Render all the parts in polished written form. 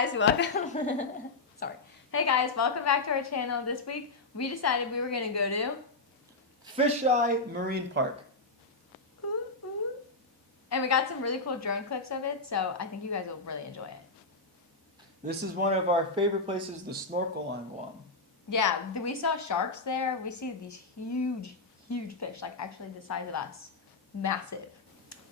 guys, welcome. Sorry. Hey guys, welcome back to our channel. This week we decided we were gonna go to Fisheye Marine Park. and we got some really cool drone clips of it, so I think you guys will really enjoy it. This is one of our favorite places to snorkel on Guam. Yeah, we saw sharks there. We see these huge fish, like actually the size of us. Massive.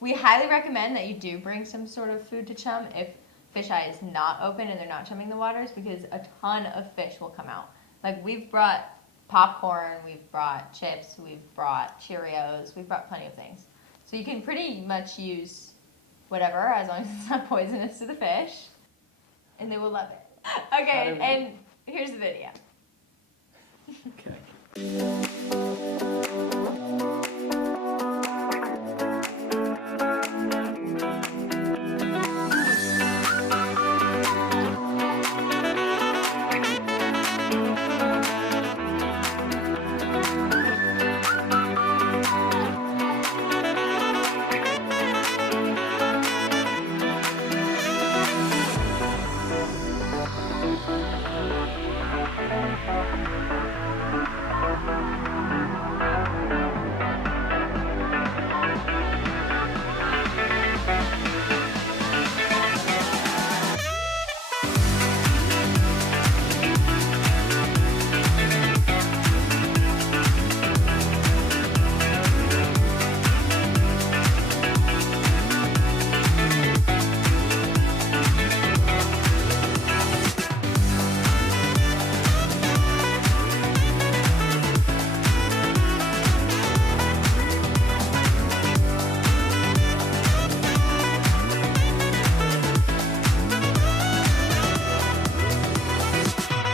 We highly recommend that you do bring some sort of food to chum if Fisheye is not open and they're not chumming the waters, because a ton of fish will come out. Like, we've brought popcorn, we've brought chips, we've brought Cheerios, we've brought plenty of things. So you can pretty much use whatever, as long as it's not poisonous to the fish, and they will love it. Okay, and here's the video. Okay.